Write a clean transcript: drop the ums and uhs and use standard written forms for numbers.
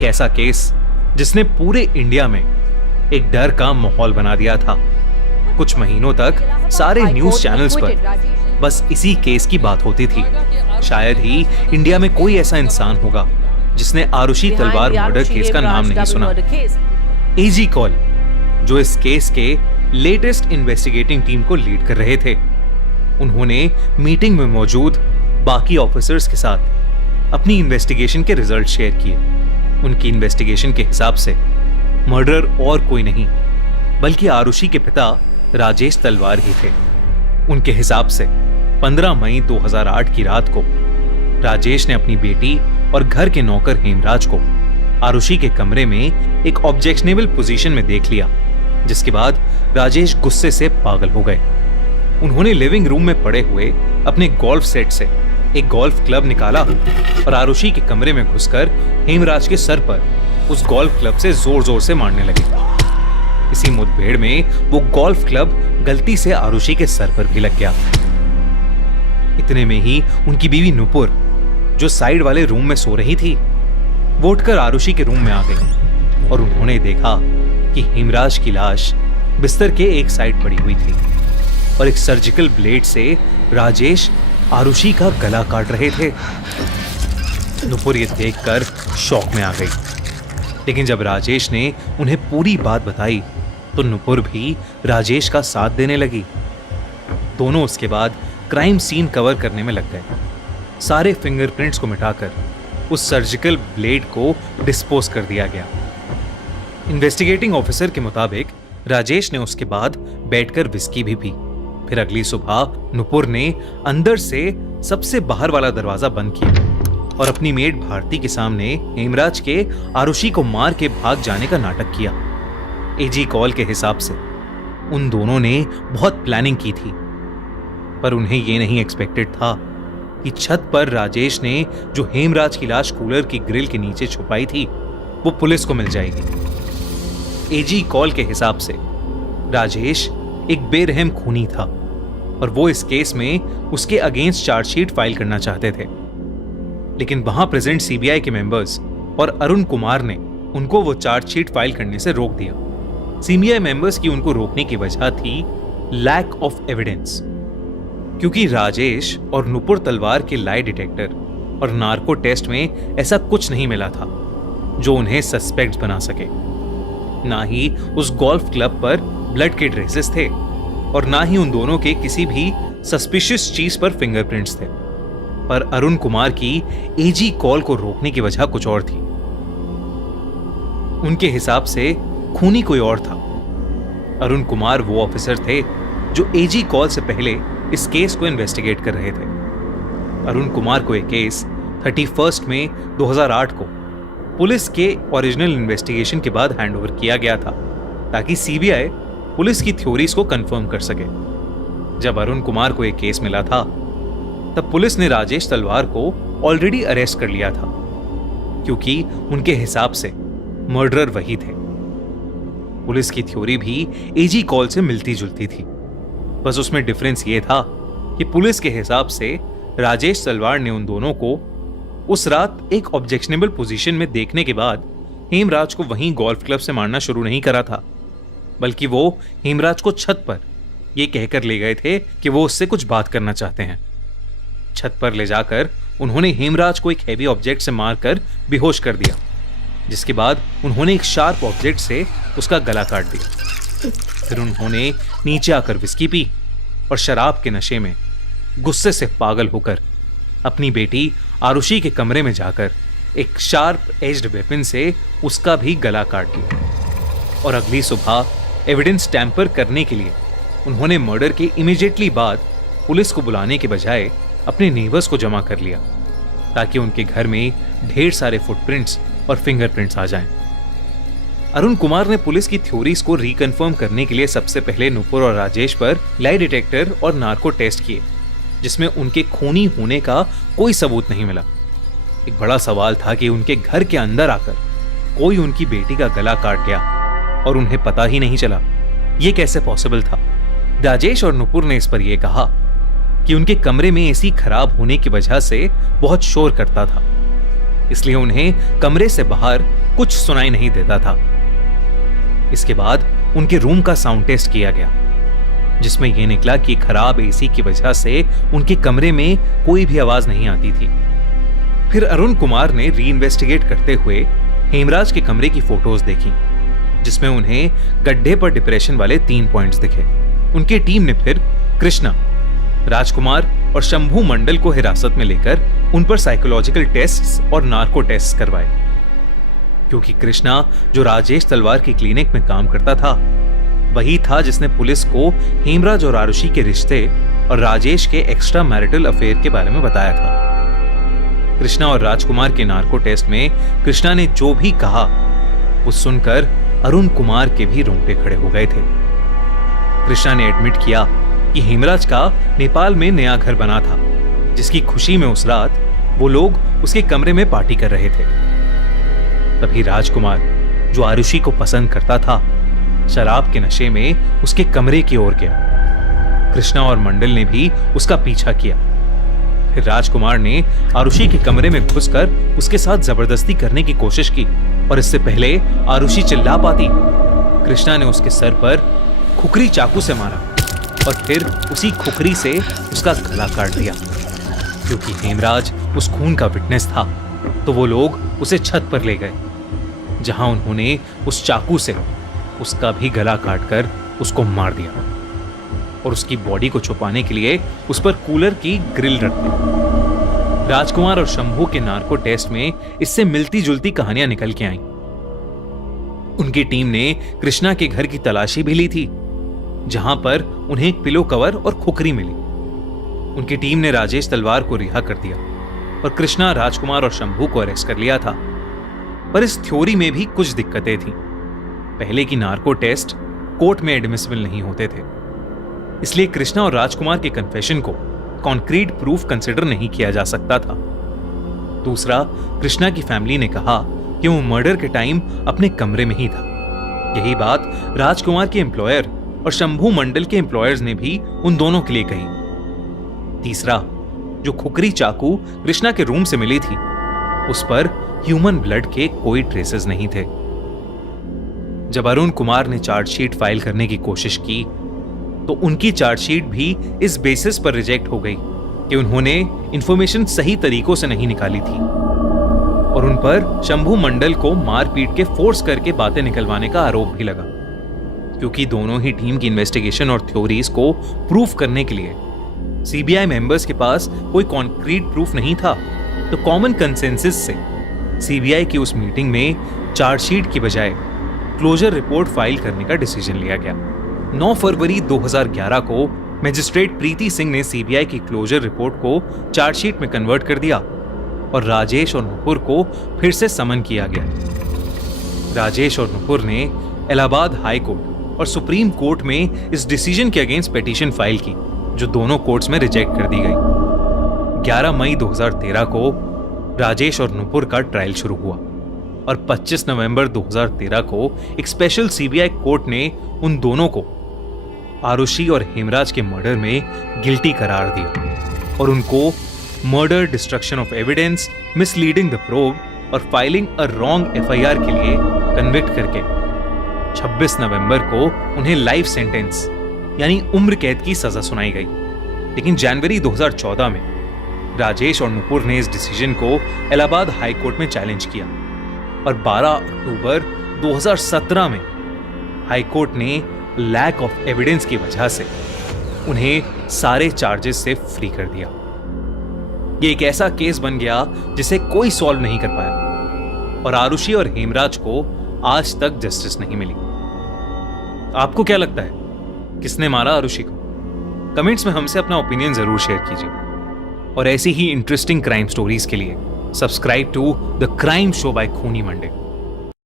ऐसा केस जिसने पूरे इंडिया में एक डर का माहौल बना दिया था। कुछ महीनों तक सारे न्यूज चैनल्स पर बस इसी केस की बात होती थी। शायद ही इंडिया में कोई ऐसा इंसान होगा जिसने आरुषि तलवार मर्डर केस का नाम नहीं सुना। एजी कौल, जो इस केस के लेटेस्ट इन्वेस्टिगेटिंग टीम को लीड कर रहे थे, उन्होंने मीटिंग में मौजूद बाकी ऑफिसर्स के साथ अपनी इन्वेस्टिगेशन के रिजल्ट शेयर किए। उनकी इन्वेस्टिगेशन के हिसाब से मर्डरर और कोई नहीं बल्कि आरुषि के पिता राजेश तलवार ही थे। उनके हिसाब से 15 मई 2008 की रात को राजेश ने अपनी बेटी और घर के नौकर हेमराज को आरुषि के कमरे में एक ऑब्जेक्शनेबल पोजीशन में देख लिया, जिसके बाद राजेश गुस्से से पागल हो गए। उन्होंने लिविंग रूम में पड़े हुए अपने गोल्फ सेट से एक गोल्फ क्लब निकाला और आरुषि के कमरे में घुसकर हेमराज के सर पर उस गोल्फ क्लब से जोर जोर से मारने लगे। इसी मुठभेड़ में वो गोल्फ क्लब गलती से आरुषि के सर पर भी लग गया। इतने में ही उनकी बीवी नुपुर, जो साइड वाले रूम में सो रही थी, वो उठकर आरुषि के रूम में आ गई और उन्होंने देखा कि हेमराज की लाश बिस्तर के एक साइड पड़ी हुई थी और एक सर्जिकल ब्लेड से राजेश आरुषि का गला काट रहे थे। नुपुर ये देखकर शॉक में आ गई, लेकिन जब राजेश ने उन्हें पूरी बात बताई तो नुपुर भी राजेश का साथ देने लगी। दोनों उसके बाद क्राइम सीन कवर करने में लग गए। सारे फिंगरप्रिंट्स को मिटाकर उस सर्जिकल ब्लेड को डिस्पोज कर दिया गया। इन्वेस्टिगेटिंग ऑफिसर के मुताबिक राजेश ने उसके बाद बैठकर विस्की भी पी। फिर अगली सुबह नुपुर ने अंदर से सबसे बाहर वाला दरवाजा बंद किया और अपनी मेड भारती के सामने हेमराज के आरुषि को मार के भाग जाने का नाटक किया। एजी कौल के हिसाब से उन दोनों ने बहुत प्लानिंग की थी, पर उन्हें यह नहीं एक्सपेक्टेड था कि छत पर राजेश ने जो हेमराज की लाश कूलर की ग्रिल के नीचे छुपाई थी वो पुलिस को मिल जाएगी। एजी कौल के हिसाब से राजेश एक बेरहम खूनी था और वो इस केस में उसके अगेंस्ट चार्जशीट फाइल करना चाहते थे, लेकिन वहां प्रेजेंट सीबीआई के मेंबर्स और अरुण कुमार ने उनको वो चार्जशीट फाइल करने से रोक दिया। सीबीआई मेंबर्स की उनको रोकने की वजह थी लैक ऑफ एविडेंस, क्योंकि राजेश और नुपुर तलवार के लाई डिटेक्टर और नार्को टेस्ट में ऐसा कुछ नहीं मिला था जो उन्हें सस्पेक्ट बना सके। ना ही उस गोल्फ क्लब पर ब्लड के ट्रेसेस थे और ना ही उन दोनों के किसी भी सस्पिशियस चीज पर फिंगरप्रिंट्स थे। पर अरुण कुमार की एजी कॉल को रोकने की वजह कुछ और थी। उनके हिसाब से खूनी कोई और था। अरुण कुमार वो ऑफिसर थे जो एजी कॉल से पहले इस केस को इन्वेस्टिगेट कर रहे थे। अरुण कुमार को यह केस 31 मई 2008 को पुलिस के ओरिजिनल इन्वेस्टिगेशन के बाद हैंडओवर किया गया था, ताकि सीबीआई पुलिस की थ्योरीज को कंफर्म कर सके। जब अरुण कुमार को यह केस मिला था तब पुलिस ने राजेश तलवार को ऑलरेडी अरेस्ट कर लिया था, क्योंकि उनके हिसाब से मर्डरर वही थे। पुलिस की थ्योरी भी एजी कॉल से मिलती जुलती थी, बस उसमें डिफरेंस यह था कि पुलिस के हिसाब से राजेश तलवार ने उन दोनों को उस रात एक ऑब्जेक्शनेबल पोजीशन में देखने के बाद हेमराज को वहीं गोल्फ क्लब से मारना शुरू नहीं करा था, बल्कि वो हेमराज को छत पर यह कहकर ले गए थे कि वो उससे कुछ बात करना चाहते हैं। छत पर ले जाकर उन्होंने हेमराज को एक हैवी ऑब्जेक्ट से मारकर बेहोश कर दिया, जिसके बाद उन्होंने एक शार्प ऑब्जेक्ट से उसका गला काट दिया। फिर उन्होंने नीचे आकर विस्की पी और शराब के नशे में गुस्से से पागल होकर अपनी बेटी आरुषि के कमरे में जाकर एक शार्प एज्ड वेपन से उसका भी गला काट दिया। और अगली सुबह एविडेंस टैंपर करने के लिए उन्होंने मर्डर के इमीडिएटली बाद पुलिस को बुलाने के बजाय अपने नेबर्स को जमा कर लिया, ताकि उनके घर में ढेर सारे फुटप्रिंट्स और फिंगरप्रिंट्स आ जाएं। अरुण कुमार ने पुलिस की थ्योरीज को रिकन्फर्म करने के लिए सबसे पहले नुपुर और राजेश पर लाई डिटेक्टर और नार्को टेस्ट किए, जिसमें उनके खूनी होने का कोई सबूत नहीं मिला। एक बड़ा सवाल था कि उनके घर के अंदर आकर कोई उनकी बेटी का गला काट गया और उन्हें पता ही नहीं चला। यह कैसे पॉसिबल था? राजेश और नुपुर ने इस पर यह कहा कि उनके कमरे में एसी खराब होने की वजह से बहुत शोर करता था। इसलिए उन्हें कमरे से बाहर कुछ सुनाई नहीं देता था। इसके बाद उनके रूम का साउंड टेस्ट किया गया, जिसमें यह निकला कि खराब एसी की वजह से उनके कमरे में कोई भी आवाज नहीं आती थी। फिर अरुण कुमार ने रीइन्वेस्टिगेट करते हुए हेमराज के कमरे की फोटोज देखी, जिसमें उन्हें गड्ढे पर डिप्रेशन वाले 3 पॉइंट्स दिखे। उनकी टीम ने फिर कृष्णा, राजकुमार और शंभू मंडल को हिरासत में लेकर उन पर साइकोलॉजिकल टेस्ट्स और नार्को टेस्ट करवाए, क्योंकि कृष्णा जो राजेश तलवार की क्लिनिक में काम करता था वही था जिसने पुलिस को हेमराज और आरुषि के रिश्ते और राजेश के एक्स्ट्रा मैरिटल अफेयर के बारे में बताया था। कृष्णा और राजकुमार के नार्को टेस्ट में कृष्णा ने जो भी कहा वो सुनकर अरुण कुमार के भी रोंगटे खड़े हो गए थे। कृष्णा ने एडमिट किया कि हेमराज का नेपाल में नया घर बना था, जिसकी खुशी में उस रात वो लोग उसके कमरे में पार्टी कर रहे थे। तभी राजकुमार, जो आरुषि को पसंद करता था, शराब के नशे में उसके कमरे की ओर गया। कृष्णा और मंडल ने भी उसका पीछा किया। फिर राजकुमार ने आरुषि के कमरे में घुसकर उसके साथ जबरदस्ती करने की कोशिश की, और इससे पहले आरुषि चिल्ला पाती, कृष्णा ने उसके सर पर खुखरी चाकू से मारा और फिर उसी खुखरी से उसका गला काट दिया। क्योंकि हेमराज उस खून का विटनेस था, तो वो लोग उसे छत पर ले गए, जहां उन्होंने उस चाकू से उसका भी गला काटकर उसको मार दिया और उसकी बॉडी को छुपाने के लिए उस पर कूलर की ग्रिल रख दी। राजकुमार और शंभू के नार्को टेस्ट में इससे मिलती जुलती कहानियां निकल के आईं। उनकी टीम ने कृष्णा के घर की तलाशी भी ली थी, जहां पर उन्हें एक पिलो कवर और खुखरी मिली। उनकी टीम ने राजेश तलवार को रिहा कर दिया और कृष्णा, राजकुमार और शंभू को अरेस्ट कर लिया था। पर इस थ्योरी में भी कुछ दिक्कतें थीं। पहले की नार्को टेस्ट कोर्ट में एडमिसिबल नहीं होते थे, इसलिए कृष्णा और राजकुमार के कन्फेशन को कॉन्क्रीट प्रूफ कंसिडर नहीं किया जा सकता था। दूसरा, कृष्णा की फैमिली ने कहा कि वो मर्डर के टाइम अपने कमरे में ही था। यही बात राजकुमार के एम्प्लॉयर और शंभू मंडल के एम्प्लॉयर्स ने भी उन दोनों के लिए कही। तीसरा, जो खुखरी चाकू कृष्णा के रूम से मिली थी, उस पर ह्यूमन ब्लड के कोई ट्रेसेस नहीं थे। जब अरुण कुमार ने चार्जशीट फाइल करने की कोशिश की, तो उनकी चार्जशीट भी इस बेसिस पर रिजेक्ट हो गई कि उन्होंने इंफॉर्मेशन सही तरीकों से नहीं निकाली थी, और उन पर शंभू मंडल को मारपीट के फोर्स करके बातें निकलवाने का आरोप भी लगा। क्योंकि दोनों ही टीम की इन्वेस्टिगेशन और थ्योरीज को प्रूफ करने के लिए सीबीआई मेंबर्स के पास कोई कॉन्क्रीट प्रूफ नहीं था, तो कॉमन कंसेंसस से सीबीआई की उस मीटिंग में चार्जशीट की बजाय क्लोजर रिपोर्ट फाइल करने का डिसीजन लिया गया। 9 फरवरी 2011 को मैजिस्ट्रेट प्रीति सिंह ने सीबीआई की क्लोजर रिपोर्ट को चार्जशीट में कन्वर्ट कर दिया और राजेश और नुपुर को फिर से समन किया गया। राजेश और नुपुर ने इलाहाबाद हाई कोर्ट और सुप्रीम कोर्ट में इस डिसीजन के अगेंस्ट पिटीशन फाइल की, जो दोनों कोर्ट्स में रिजेक्ट कर दी गई। 11 मई 2013 को राजेश और नुपुर का ट्रायल शुरू हुआ और 25 नवंबर 2013 को एक स्पेशल सीबीआई कोर्ट ने उन दोनों को आरुषि और हेमराज के मर्डर में गिल्टी करार दिया और उनको murder, destruction of evidence, misleading the probe और फाइलिंग अ रॉन्ग एफआईआर के लिए कन्विक्ट करके 26 नवंबर को उन्हें लाइफ सेंटेंस यानी उम्र कैद की सजा सुनाई गई। लेकिन जनवरी 2014 में राजेश और नुपुर ने इस डिसीजन को इलाहाबाद हाई कोर्ट में चैलेंज किया और 12 अक्टूबर 2017 में हाई कोर्ट ने लैक ऑफ एविडेंस की वजह से उन्हें सारे चार्जेस से फ्री कर दिया। ये एक ऐसा केस बन गया जिसे कोई सॉल्व नहीं कर पाया और आरुषि और हेमराज को आज तक जस्टिस नहीं मिली। आपको क्या लगता है, किसने मारा आरुषि को? कमेंट्स में हमसे अपना ओपिनियन जरूर शेयर कीजिए और ऐसी ही इंटरेस्टिंग क्राइम स्टोरीज के लिए subscribe to the crime show by खूनी मंडे।